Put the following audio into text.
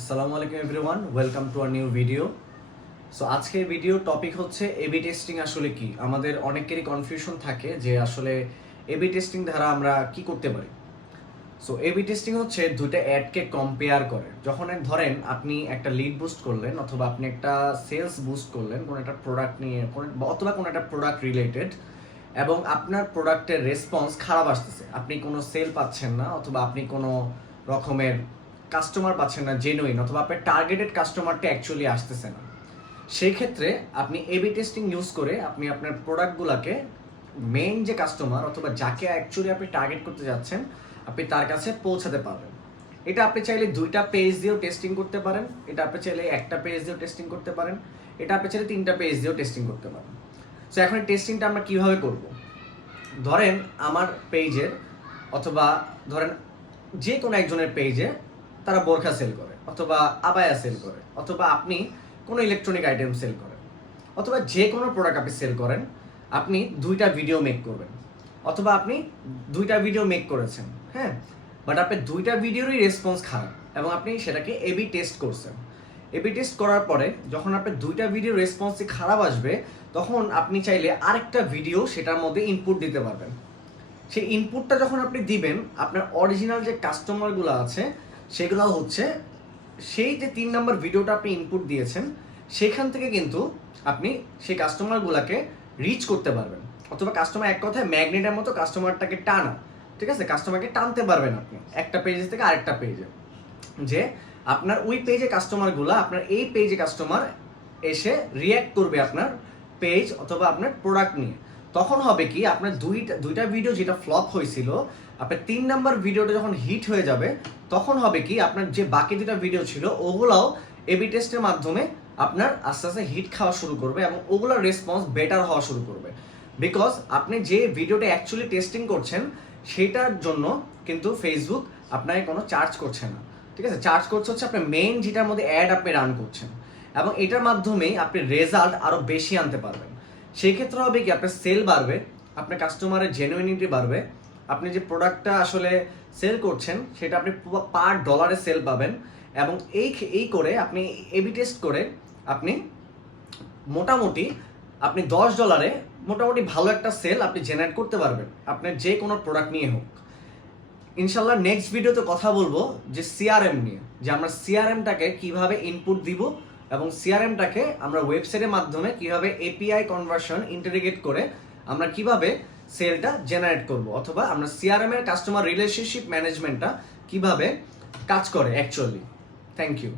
আসসালামু আলাইকুম everyone, welcome to a new video. So আজকের ভিডিও টপিক হচ্ছে এবি টেস্টিং আসলে কি। আমাদের অনেকেরই কনফিউশন থাকে যে আসলে এবি টেস্টিং দ্বারা আমরা কি করতে পারি। সো এবি টেস্টিং হচ্ছে দুইটা অ্যাডকে কম্পেয়ার করে। যখন ধরেন আপনি একটা লিড বুস্ট করলেন অথবা আপনি একটা সেলস বুস্ট করলেন কোনো একটা প্রোডাক্ট নিয়ে অথবা কোনো একটা প্রোডাক্ট রিলেটেড, এবং আপনার প্রোডাক্টের রেসপন্স খারাপ আসতেছে, আপনি কোনো সেল পাচ্ছেন না অথবা আপনি কোনো রকমের কাস্টমার পাচ্ছেন না জেনুইন, অথবা আপনার টার্গেটেড কাস্টমারটা অ্যাকচুয়ালি আসতেছে না, সেই ক্ষেত্রে আপনি এবি টেস্টিং ইউজ করে আপনি আপনার প্রোডাক্টগুলোকে মেইন যে কাস্টমার অথবা যাকে অ্যাকচুয়ালি আপনি টার্গেট করতে যাচ্ছেন আপনি তার কাছে পৌঁছাতে পারবেন। এটা আপনি চাইলে দুইটা পেজ দিয়েও টেস্টিং করতে পারেন, এটা আপনি চাইলে একটা পেজ দিয়েও টেস্টিং করতে পারেন, এটা আপনি চাইলে তিনটা পেজ দিয়েও টেস্টিং করতে পারেন। সো এখন এই টেস্টিংটা আমরা কীভাবে করব? ধরেন আমার পেজের অথবা ধরেন যে কোনো একজনের পেজে তারা বোরখা সেল করে অথবা আবায়া সেল করে অথবা আপনি কোনো ইলেকট্রনিক আইটেম সেল করেন অথবা যে কোনো প্রোডাক্ট আপনি সেল করেন, আপনি দুইটা ভিডিও মেক করবেন অথবা আপনি দুইটা ভিডিও মেক করেছেন, হ্যাঁ, বাট আপনার দুইটা ভিডিওরই রেসপন্স খারাপ এবং আপনি সেটাকে এবি টেস্ট করছেন। এবি টেস্ট করার পরে যখন আপনার দুইটা ভিডিও রেসপন্সই খারাপ আসবে তখন আপনি চাইলে আরেকটা ভিডিও সেটার মধ্যে ইনপুট দিতে পারবেন। সেই ইনপুটটা যখন আপনি দিবেন আপনার অরিজিনাল যে কাস্টমারগুলো আছে সেগুলো হচ্ছে সেই যে 3 নম্বর ভিডিওটা আপনি ইনপুট দিয়েছেন সেখান থেকে কিন্তু আপনি সেই কাস্টমারগুলোকে রিচ করতে পারবেন, অথবা কাস্টমার এক কথায় ম্যাগনেটের মতো কাস্টমারটাকে টানা, ঠিক আছে, কাস্টমারকে টানতে পারবেন আপনি একটা পেজ থেকে আরেকটা পেজে, যে আপনার ওই পেজে কাস্টমারগুলো আপনার এই পেজে কাস্টমার এসে রিয়্যাক্ট করবে আপনার পেজ অথবা আপনার প্রোডাক্ট নিয়ে। তখন হবে কি আপনার দুইটা ভিডিও যেটা ফ্লপ হয়েছিল আপনার 3 নাম্বার ভিডিওটা যখন হিট হয়ে যাবে তখন হবে কি আপনার যে বাকি দুটা ভিডিও ছিল ওগুলাও এবি টেস্টের মাধ্যমে আপনার আস্তে আস্তে হিট খাওয়া শুরু করবে এবং ওগুলোর রেসপন্স বেটার হওয়া শুরু করবে। বিকজ আপনি যে ভিডিওটা অ্যাকচুয়ালি টেস্টিং করছেন সেটার জন্য কিন্তু ফেসবুক আপনাকে কোনো চার্জ করছে না, ঠিক আছে, চার্জ করছে হচ্ছে আপনার মেইন যেটার মধ্যে অ্যাড আপনি রান করছেন, এবং এটার মাধ্যমেই আপনি রেজাল্ট আরও বেশি আনতে পারবেন। সেই ক্ষেত্রে হবে কি আপনার সেল বাড়বে, আপনার কাস্টমারের জেনুইনিটি বাড়বে, আপনি যে প্রোডাক্টটা আসলে সেল করছেন সেটা আপনি পার ডলারে সেল পাবেন, এবং এই করে আপনি এবি টেস্ট করে আপনি মোটামুটি আপনি $10 মোটামুটি ভালো একটা সেল আপনি জেনারেট করতে পারবেন আপনার যে কোনো প্রোডাক্ট নিয়ে হোক। ইনশাল্লাহ নেক্সট ভিডিওতে কথা বলবো যে সিআরএম নিয়ে, যে আমরা সিআরএমটাকে কিভাবে ইনপুট দিব এবং সিআরএমটাকে আমরা ওয়েবসাইটের মাধ্যমে কিভাবে এপিআই কনভার্সন ইন্টিগ্রেট করে আমরা কিভাবে সেলটা জেনারেট করব, অথবা আমরা সিআরএম এর কাস্টমার রিলেশনশিপ ম্যানেজমেন্টটা কিভাবে কাজ করে অ্যাকচুয়ালি। Thank you.